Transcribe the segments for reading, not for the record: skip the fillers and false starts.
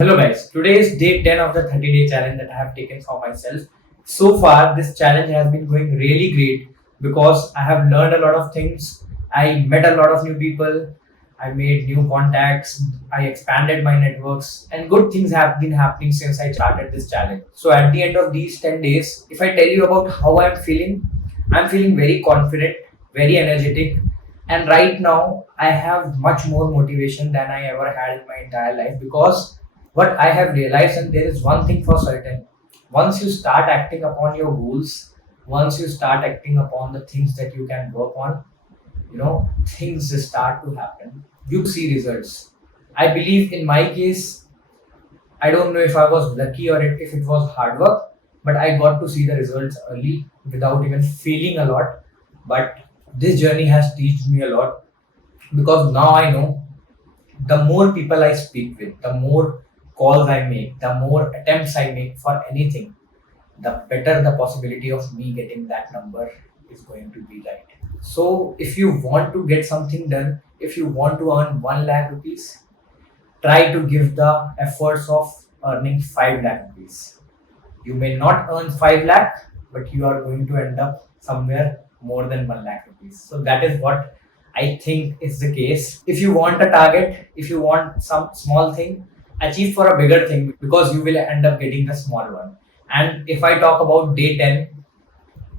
Hello guys, today is day 10 of the 30-day challenge that I have taken for myself. So far, this challenge has been going really great because I have learned a lot of things. I met a lot of new people. I made new contacts. I expanded my networks, and good things have been happening since I started this challenge. So, at the end of these 10 days, if I tell you about how I'm feeling very confident, very energetic, and right now I have much more motivation than I ever had in my entire life because what I have realized, and there is one thing for certain, once you start acting upon your goals, once you start acting upon the things that you can work on, things just start to happen. You see results. I believe in my case, I don't know if I was lucky or if it was hard work, but I got to see the results early without even feeling a lot. But this journey has taught me a lot because now I know the more people I speak with, the more calls I make, the more attempts I make for anything, the better the possibility of me getting that number is going to be, right? So, if you want to get something done, if you want to earn 1 lakh rupees, try to give the efforts of earning 5 lakh rupees. You may not earn 5 lakh, but you are going to end up somewhere more than 1 lakh rupees. So that is what I think is the case. If you want a target, if you want some small thing, achieve for a bigger thing because you will end up getting the small one. And if I talk about day 10,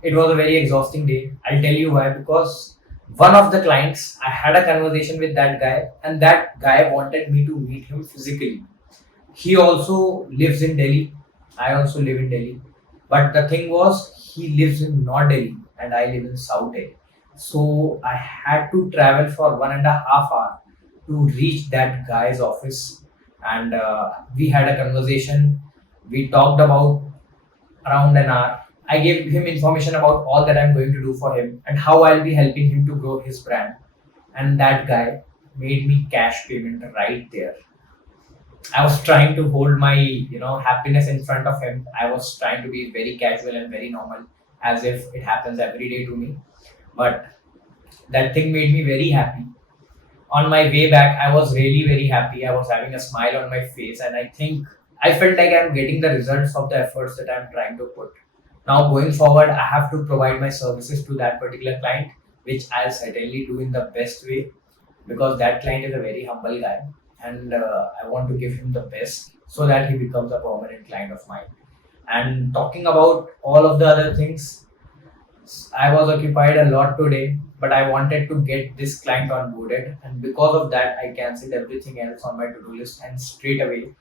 it was a very exhausting day. I'll tell you why. Because one of the clients, I had a conversation with that guy, and that guy wanted me to meet him physically. He also lives in Delhi. I also live in Delhi. But the thing was, he lives in North Delhi and I live in South Delhi. So I had to travel for 1.5 hours to reach that guy's office. And we had a conversation. We talked about around an hour. I gave him information about all that I'm going to do for him and how I'll be helping him to grow his brand. And that guy made me cash payment right there. I was trying to hold my, happiness in front of him. I was trying to be very casual and very normal, as if it happens every day to me. But that thing made me very happy. On my way back, I was really very happy. I was having a smile on my face, and I think I felt like I'm getting the results of the efforts that I'm trying to put. Now, going forward, I have to provide my services to that particular client, which I'll certainly do in the best way because that client is a very humble guy and I want to give him the best so that he becomes a permanent client of mine. And talking about all of the other things, I was occupied a lot today, but I wanted to get this client onboarded, and because of that, I cancelled everything else on my to-do list and straight away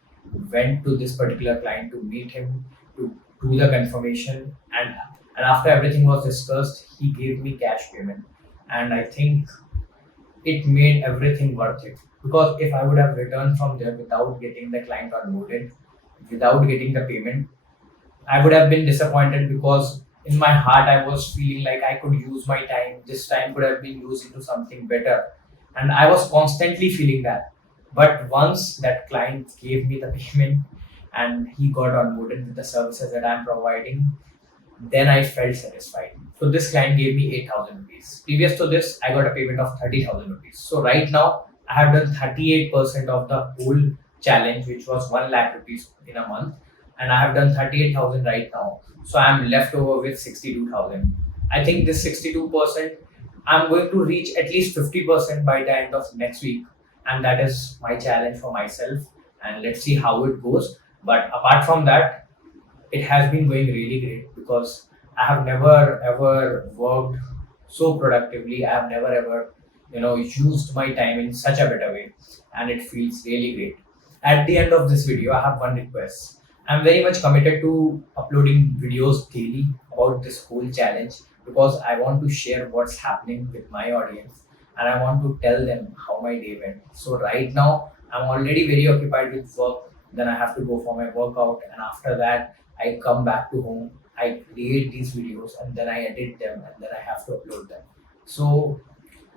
went to this particular client to meet him, to do the confirmation, and after everything was discussed, he gave me cash payment, and I think it made everything worth it. Because if I would have returned from there without getting the client onboarded, without getting the payment, I would have been disappointed because in my heart I was feeling like I could use my time. This time could have been used into something better. And I was constantly feeling that. But once that client gave me the payment and he got onboarded with the services that I'm providing, then I felt satisfied. So this client gave me 8,000 rupees. Previous to this, I got a payment of 30,000 rupees. So right now, I have done 38% of the whole challenge, which was 1 lakh rupees in a month. And I have done 38,000 right now. So I'm left over with 62,000. I think this 62%, I'm going to reach at least 50% by the end of next week. And that is my challenge for myself. And let's see how it goes. But apart from that, it has been going really great because I have never ever worked so productively. I have never ever, used my time in such a better way, and it feels really great. At the end of this video, I have one request. I'm very much committed to uploading videos daily about this whole challenge because I want to share what's happening with my audience and I want to tell them how my day went. So right now, I'm already very occupied with work. Then I have to go for my workout, and after that, I come back to home, I create these videos, and then I edit them, and then I have to upload them. So,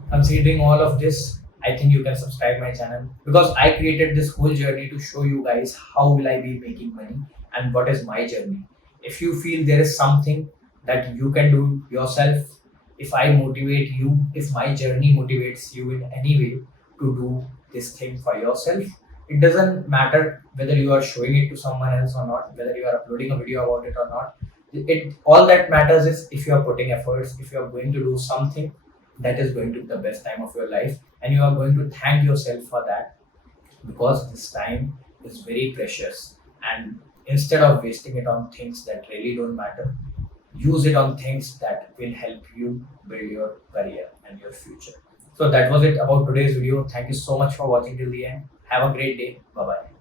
considering all of this, I think you can subscribe my channel because I created this whole journey to show you guys how will I be making money and what is my journey. If you feel there is something that you can do yourself, if I motivate you, if my journey motivates you in any way to do this thing for yourself, it doesn't matter whether you are showing it to someone else or not, whether you are uploading a video about it or not. It all that matters is if you are putting efforts, if you are going to do something that is going to be the best time of your life, and you are going to thank yourself for that, because this time is very precious. And instead of wasting it on things that really don't matter, use it on things that will help you build your career and your future. So that was it about today's video. Thank you so much for watching till the end. Have a great day. Bye bye.